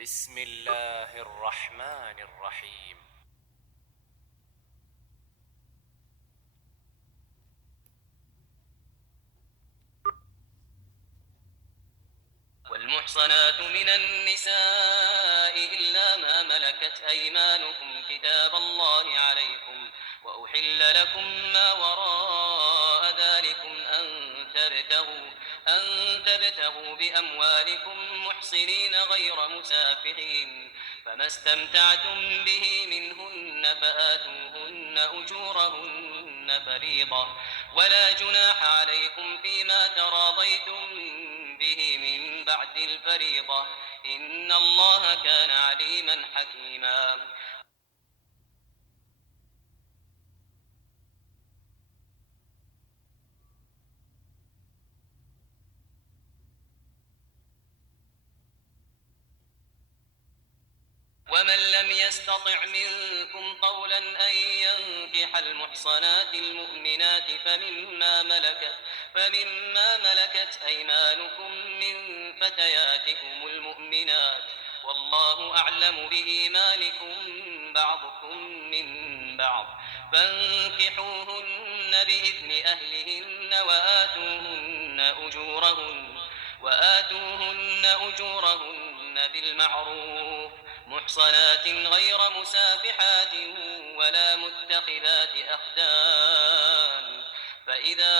بسم الله الرحمن الرحيم. والمحصنات من النساء إلا ما ملكت أيمانكم كتاب الله عليكم، وأحل لكم ما وراء ذلكم أن تبتغوا بأموالكم محصنين غير مسافحين، فما استمتعتم به منهن فآتوهن أجورهن فريضة، ولا جناح عليكم فيما تراضيتم به من بعد الفريضة، إن الله كان عليما حكيما. ومن لم يستطع منكم طولا أن ينكح المحصنات المؤمنات فمما ملكت أيمانكم من فتياتكم المؤمنات، والله أعلم بإيمانكم بعضكم من بعض، فانكحوهن بإذن أهلهن وآتوهن أجورهن بالمعروف، محصنات غير مسافحات ولا متخذات أخدان، فإذا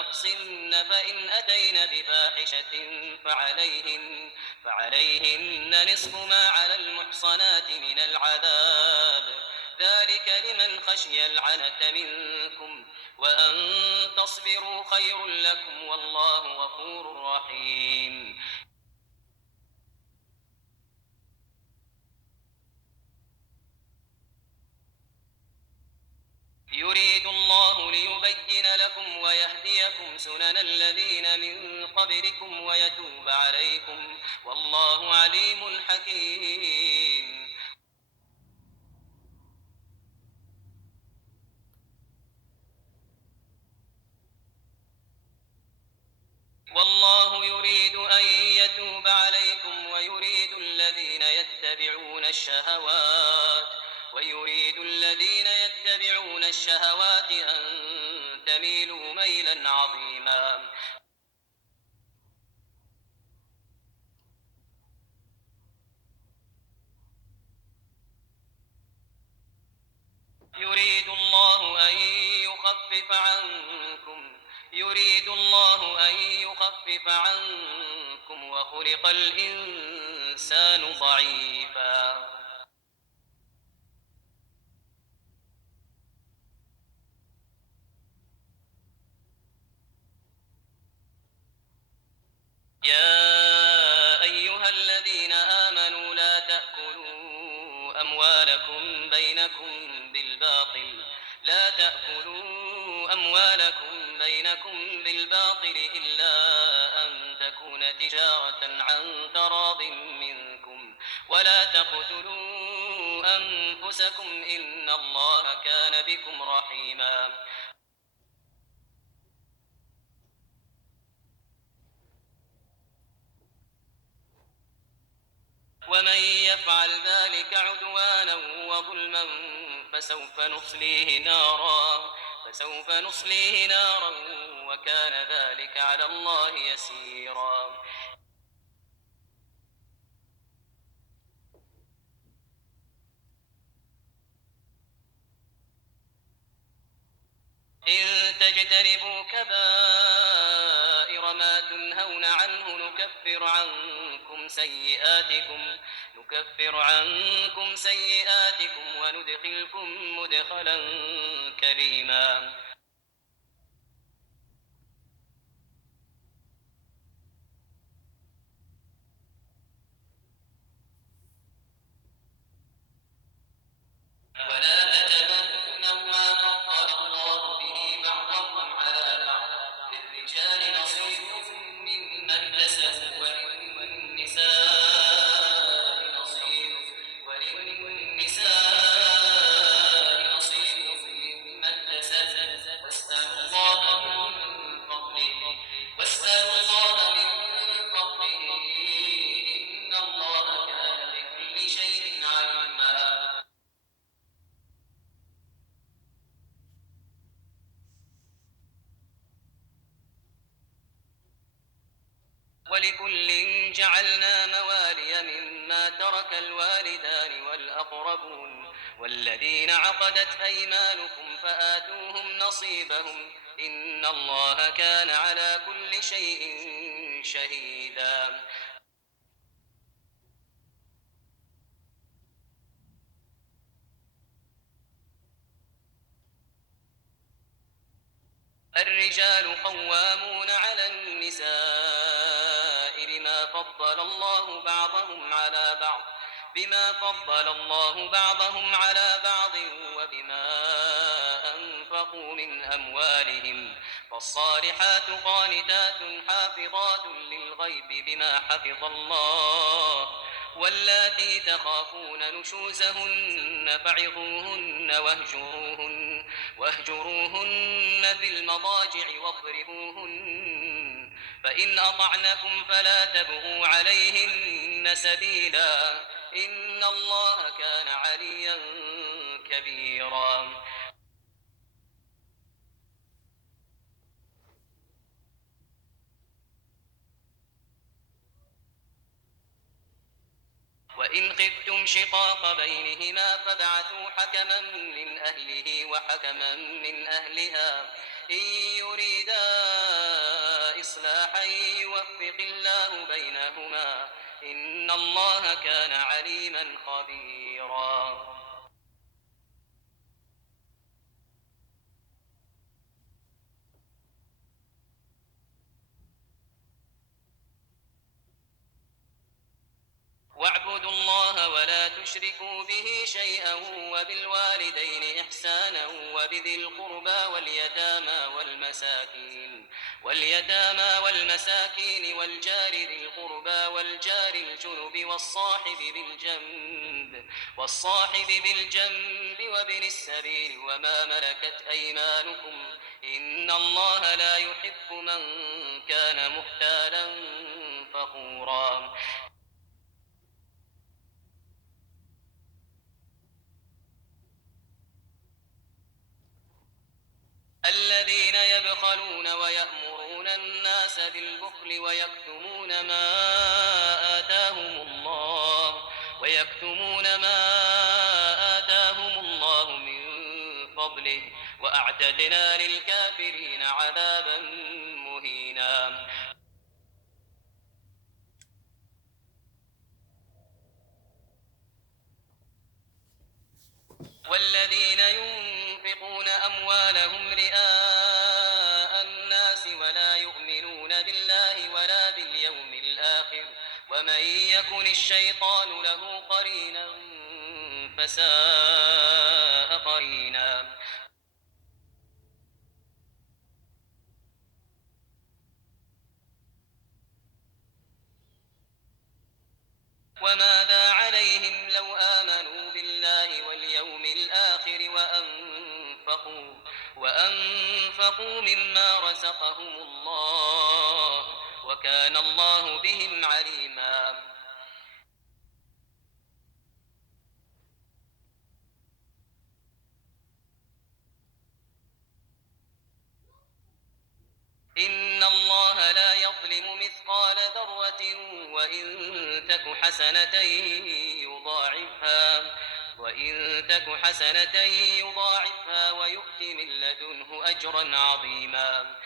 أحصن فإن أتين بفاحشة فعليهن نصف ما على المحصنات من العذاب، ذلك لمن خشي العنة منكم، وأن تصبروا خير لكم، والله غفور رحيم. يريد الله ليبين لكم ويهديكم سنن الذين من قبلكم ويتوب عليكم، والله عليم حكيم. والله يريد أن يتوب عليكم ويريد الذين يتبعون الشهوات أن تميلوا ميلا عظيما. يريد الله أن يخفف عنكم وخلق الإنسان ضعيفا. يا أيها الذين آمنوا لا تأكلوا أموالكم بينكم بالباطل إلا أن تكون تجارة عن تراض منكم، ولا تقتلوا أنفسكم إن الله كان بكم رحيما. ومن يفعل ذلك عدوانا وظلما فسوف نصليه نارا وكان ذلك على الله يسيرا. إن تجتنبوا كبائر ما تنهون عنه نكفر عنكم سيئاتكم وندخلكم مدخلا كريما. ولا تتمنوا ما فضل الله به بعضكم على بعض، للرجال نصيب مما اكتسبوا وللنساء نصيب مما اكتسبن، ولكل جعلنا موالي مما ترك الوالدان والأقربون والذين عقدت أيمانكم فآتوهم نصيبهم إن الله كان على كل شيء شهيدا. الرجال قوامون على النساء بما فضل الله بعضهم على بعض وبما أنفقوا من أموالهم فالصالحات قانتات حافظات للغيب بما حفظ الله واللاتي تخافون نشوزهن فعظوهن واهجروهن في المضاجع واضربوهن فإن أطعنكم فلا تبغوا عليهن سبيلا إن الله كان عليا كبيرا. وإن خفتم شقاق بينهما فابعثوا حكما من أهله وحكما من أهلها إن يريدا إصلاحا يوفق الله بينهما إن الله كان عليما خبيرا. واعبدوا الله ولا تشركوا به شيئا وبالوالدين إحسانا وبذي القربى واليتامى والجار ذي القربى والجار الجنب والصاحب بالجنب وابن السبيل وما ملكت أيمانكم إن الله لا يحب من كان مختالا فخورا. الذين يبخلون ويأمرون الناس بالبخل ويكتمون ما آتاهم الله من فضله وأعتدنا للكافرين عذابا مهينا. والذين ينفقون أموالهم رئاء الناس ولا يؤمنون بالله ولا باليوم الآخر ومن يكن الشيطان له قرينا فساء قرينا. وماذا عليهم لو آمنوا بالله واليوم الآخر وأنفقوا مما رزقهم الله وكان الله بهم عليما. إن الله لا يظلم مثقال ذرة وإن تك حسنة يضاعفها ويؤت من لدنه أجرا عظيما.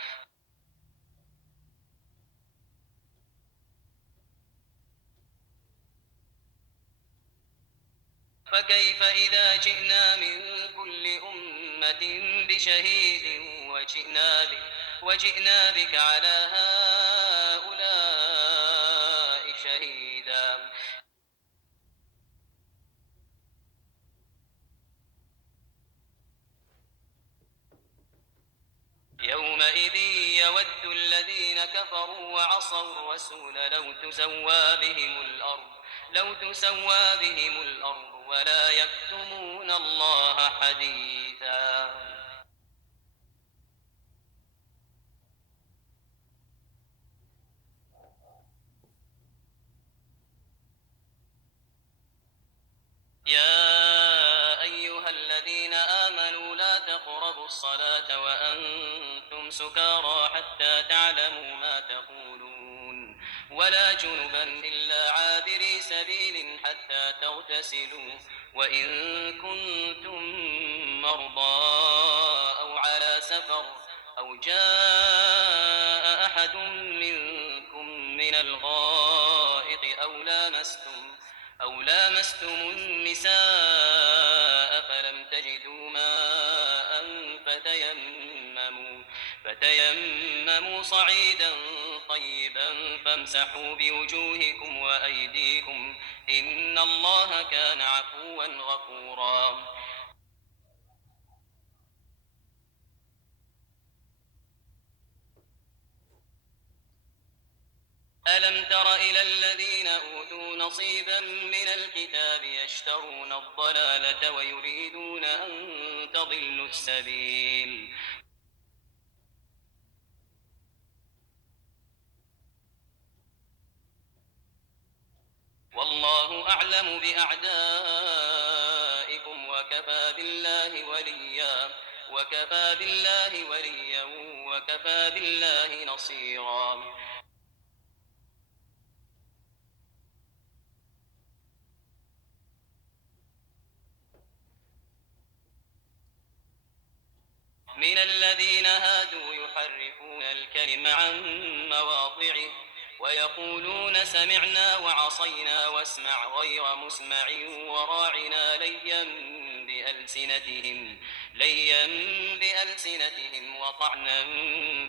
فكيف إذا جئنا من كل أمة بشهيد وجئنا بك على هؤلاء شهيدا. يومئذ يود الذين كفروا وعصوا الرسول لو تسوى بهم الأرض ولا يكتمون الله حديثا. يا أيها الذين آمنوا لا تقربوا الصلاة وأنتم سكارى حتى تعلموا ما تقولون ولا جنبا إلا عابري سبيل حتى تغتسلوا وإن كنتم مرضى أو على سفر أو جاء أحد منكم من الغائط أو لامستم النساء فلم تجدوا ماء فتيمموا صعيدا طيبا فامسحوا بوجوهكم وأيديكم إن الله كان عفوا غفورا. ألم تر إلى الذين أوتوا نصيبا من الكتاب يشترون الضلالة ويريدون أن تضلوا السبيل والله أعلم بأعدائكم وكفى بالله وليا وكفى بالله نصيرا. من الذين هادوا يحرفون الكلم عن مواضعه ويقولون سمعنا وعصينا واسمع غير مسمع وراعنا ليا بألسنتهم وطعنا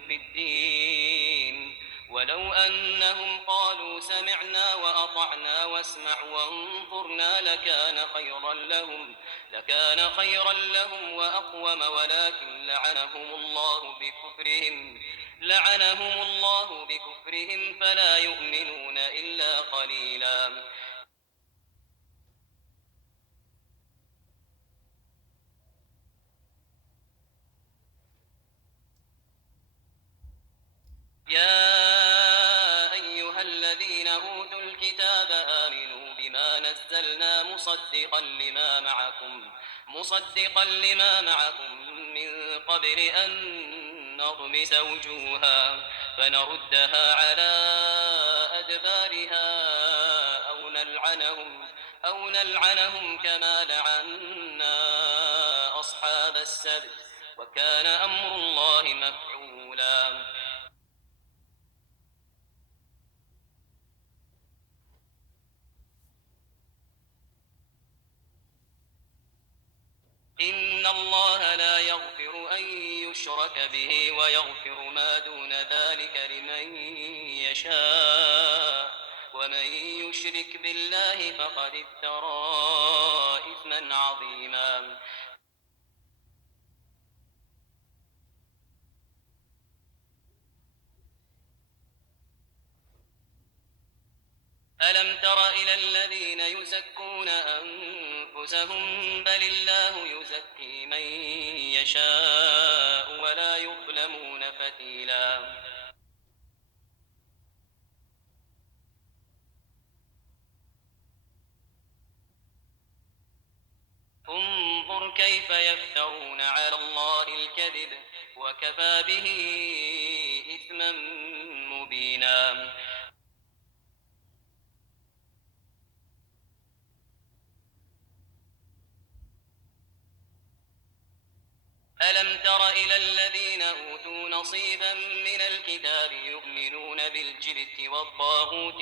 في الدين ولو أنهم قالوا سمعنا وأطعنا واسمع وانظرنا لكان خيرا لهم وأقوم ولكن لعنهم الله بكفرهم فلا يؤمنون إلا قليلا. يا أيها الذين أوتوا الكتاب آمنوا بما نزلنا مصدقا لما معكم من قبل أن نطمس وجوها فنردها على أدبارها أو نلعنهم كما لعنا أصحاب السبت وكان أمر الله مفعولا. إن الله لا يغفر أن يشرك به ويغفر ما دون ذلك لمن يشاء ومن يشرك بالله فقد افترى إثما عظيما. ألم تر إلى الذين يزكون أنفسهم بل الله يزكي من يشاء ولا يظلمون فتيلا. انظر كيف يفترون على الله الكذب وكفى به إثما مبينا. ألم تر إلى الذين أوتوا نصيبا من الكتاب يؤمنون بالجبت والطاغوت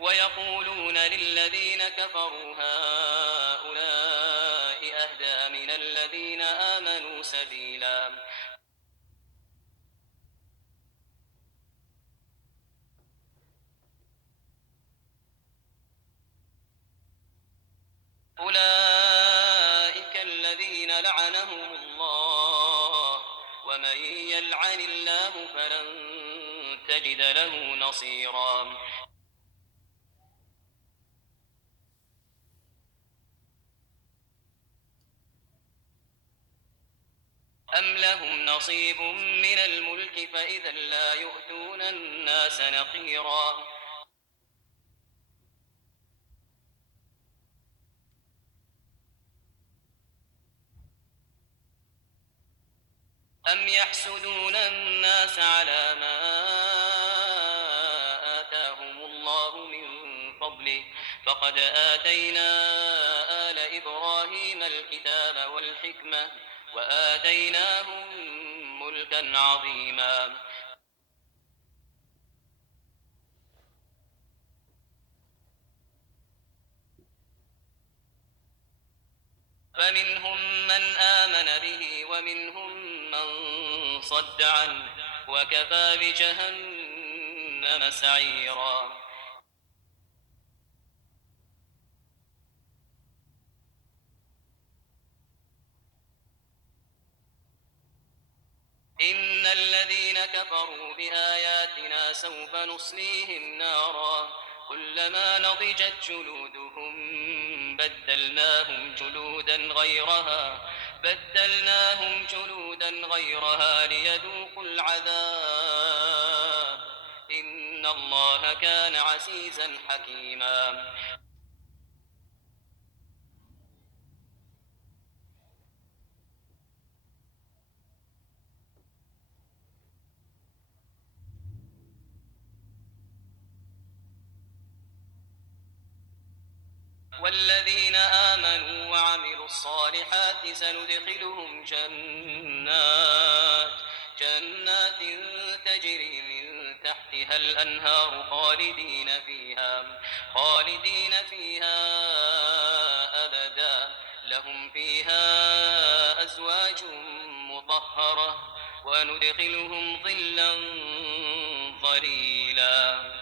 ويقولون للذين كفروا هؤلاء أهدى من الذين آمنوا سبيلا. أولئك الذين لعنهم الله ومن يلعن الله فلن تجد له نصيرا. أم لهم نصيب من الملك فإذا لا يؤتون الناس نقيرا. أم يحسدون الناس على ما فضله فقد آتينا آل إبراهيم الكتاب والحكمة وآتيناهم ملكا عظيما فمنهم من آمن به ومنهم من صد عنه وكفى بجهنم سعيرا إن الذين كفروا بآياتنا سوف نصليهم نارا كلما نضجت جلودهم بدلناهم جلودا غيرها ليذوقوا العذاب إن الله كان عزيزا حكيما والذين آمنوا وعملوا الصالحات سندخلهم جنات تجري من تحتها الأنهار خالدين فيها أبدا لهم فيها أزواج مطهرة وندخلهم ظلا ظليلا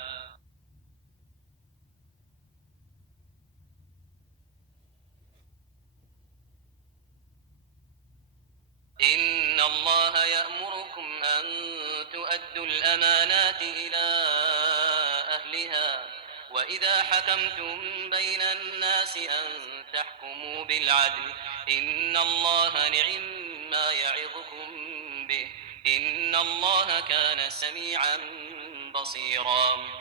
إن الله يأمركم أن تؤدوا الأمانات إلى أهلها وإذا حكمتم بين الناس أن تحكموا بالعدل إن الله نعم ما يعظكم به إن الله كان سميعا بصيرا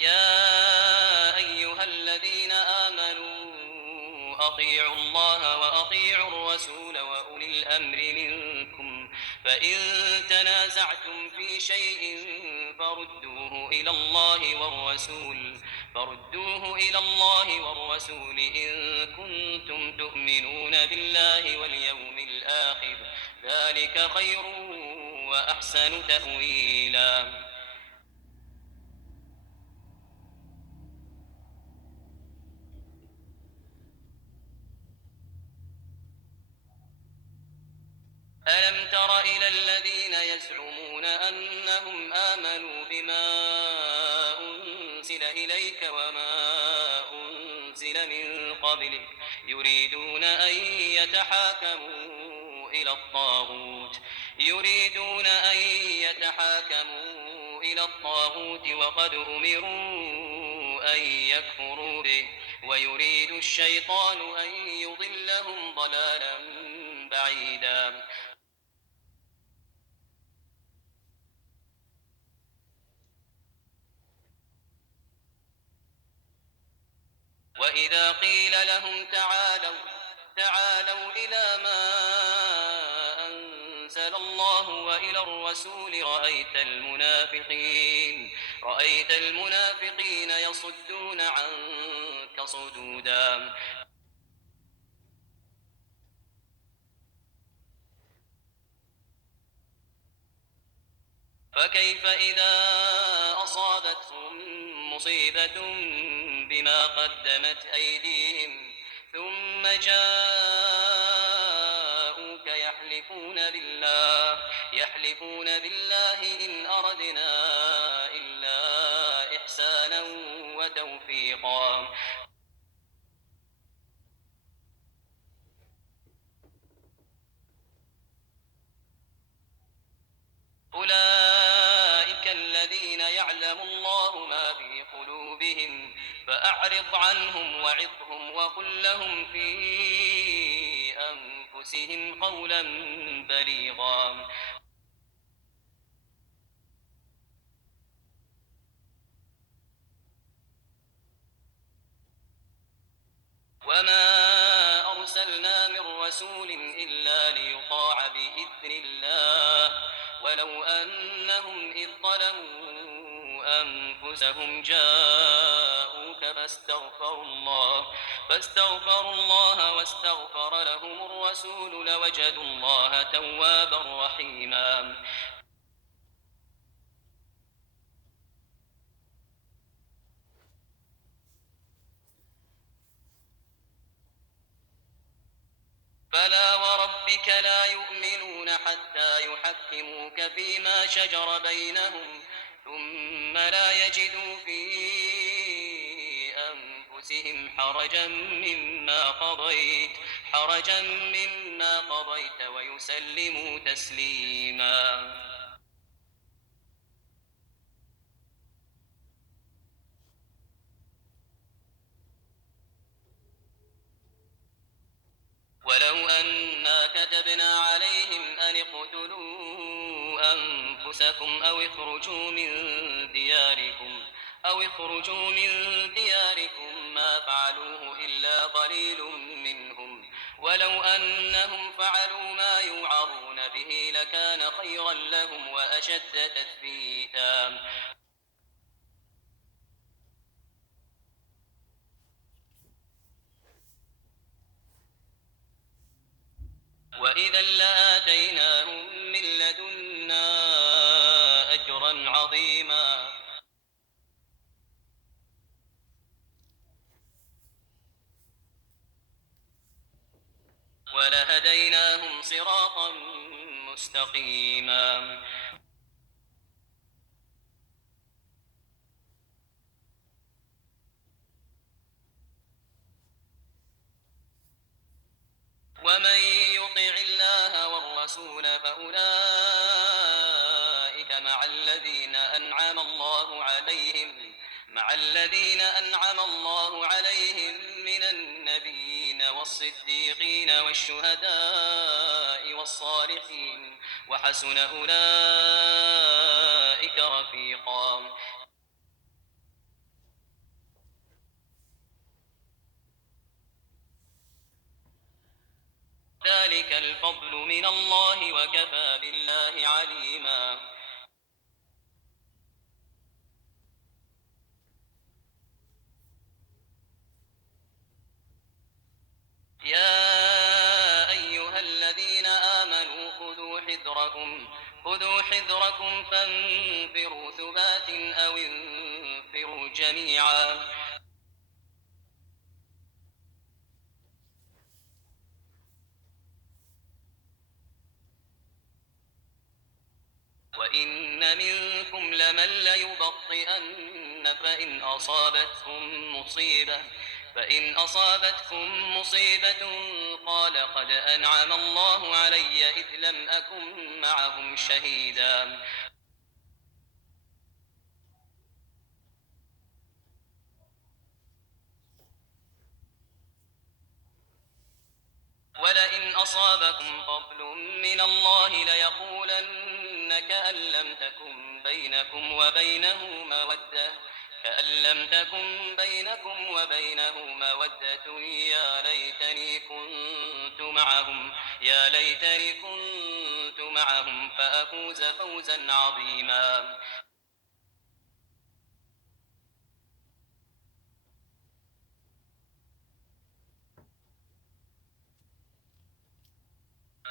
يا أيها الذين آمنوا أطيعوا الله وأطيعوا الرسول وأولي الأمر منكم فإن تنازعتم في شيء فردوه إلى الله والرسول إن كنتم تؤمنون بالله واليوم الآخر ذلك خير وأحسن تأويلا ألم تر إلى الذين يزعمون أنهم آمنوا بما أنزل إليك وما أنزل من قبلك يريدون أن يتحاكموا إلى الطاغوت وقد أمروا أن يكفروا به ويريد الشيطان أن يضلهم ضلالا بعيدا وإذا قيل لهم تعالوا إلى ما أنزل الله وإلى الرسول رأيت المنافقين يصدون عنك صدودا فكيف إذا أصابتهم مصيبة بما قدمت أيديهم ثم جاءوك يحلفون بالله إن أردنا إلا إحسانا وتوفيقا أولئك الذين يعلم الله ما في قلوبهم فأعرض عنهم وعظهم وقل لهم في أنفسهم قولا بليغا وما أرسلنا من رسول إلا ليطاع بإذن الله ولو أنهم إذ ظلموا أنفسهم جاءوك فاستغفروا الله واستغفر لهم الرسول لوجدوا الله توابا رحيما فلا وربك لا يؤمنون حتى يحكموك فيما شجر بينهم ثم لا يجدوا في أنفسهم حرجا مما قضيت ويسلموا تسليما ولو أنا كتبنا عليهم أن اقتلوا أنفسكم أو اخرجوا من دياركم ما فعلوه إلا قليل منهم ولو أنهم فعلوا ما يوعظون به لكان خيرا لهم وأشد تثبيتا وإذا لآتيناهم من لدنا أجرا عظيما ولهديناهم صراطا مستقيما ومن يطع الله والرسول فأولئك مع الذين أنعم الله عليهم من النبيين والصديقين والشهداء والصالحين وحسن أولئك رفيقا ذلك الفضل من الله وكفى بالله عليما يا أيها الذين آمنوا خذوا حذركم فانفروا ثبات أو انفروا جميعا وإن منكم لمن ليبطئن فإن أصابتكم مصيبة قال قد أنعم الله علي إذ لم أكن معهم شهيدا ولئن أصابكم فضل من الله ليقولن كأن لم تكن بينكم وبينه مودة يا ليتني كنت معهم فأفوز فوزا عظيما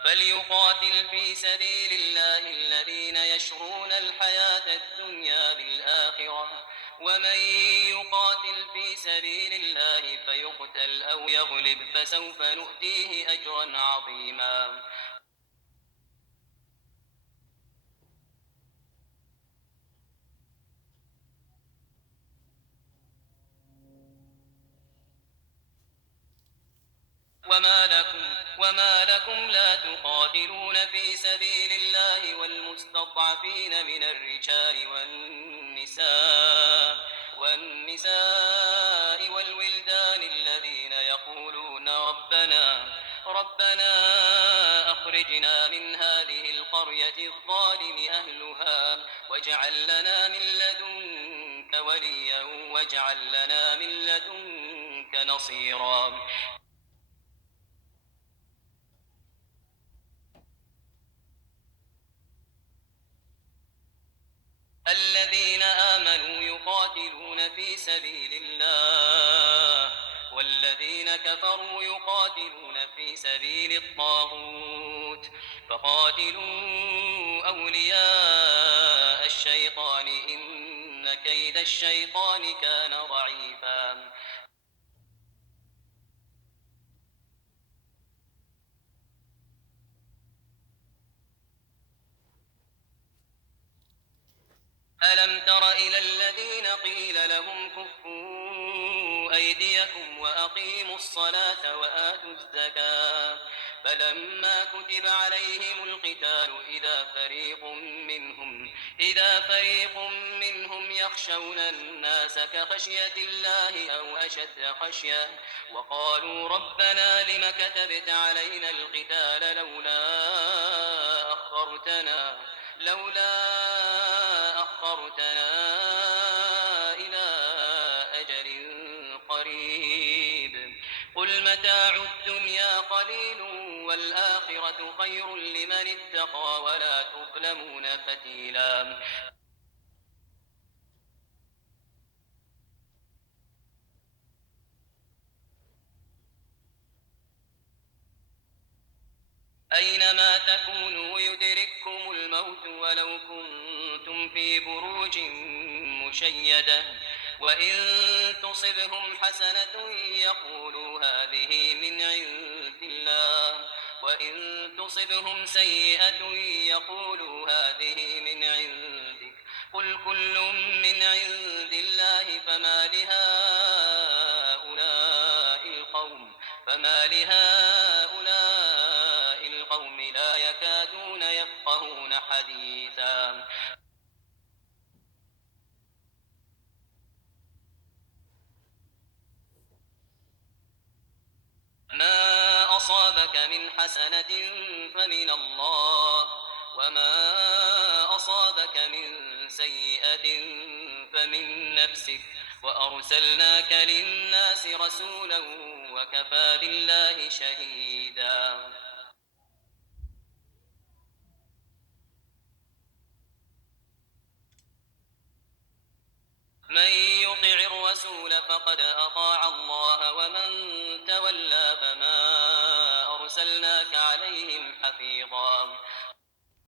فليقاتل في سبيل الله الذين يشرون الحياة الدنيا بالآخرة ومن يقاتل في سبيل الله فيقتل أو يغلب فسوف نؤتيه أجرا عظيما وما لكم لا تقاتلون في سبيل الله والمستضعفين من الرجال والنساء والولدان الذين يقولون ربنا أخرجنا من هذه القرية الظالم أهلها واجعل لنا من لدنك وليا واجعل لنا من لدنك نصيرا في سبيل الله والذين كفروا يقاتلون في سبيل الطاغوت فقاتلوا أولياء الشيطان إن كيد الشيطان كان ضعيفا. ألم تر إلى الذين قيل لهم كفوا أيديكم وأقيموا الصلاة وآتوا الزكاة فلما كتب عليهم القتال إذا فريق منهم يخشون الناس كخشية الله أو أشد خشية وقالوا ربنا لم كتبت علينا القتال لولا أخرتنا إلى أجل قريب قل متاع الدنيا قليل والآخرة خير لمن اتقى ولا تظلمون فتيلا. أينما تكونوا يدرككم الموت ولو كنتم في بروج مشيدة وإن تصبهم حسنة يقولوا هذه من عند الله وإن تصبهم سيئة يقولوا هذه من عندك قل كل من عند الله فما لهؤلاء القوم لا يكادون يفقهون حديثا. ما أصابك من حسنة فمن الله وما أصابك من سيئة فمن نفسك وأرسلناك للناس رسولا وكفى بالله شهيدا. من يطع الرسول فقد أطاع الله ومن تولى فما أرسلناك عليهم حفيظا.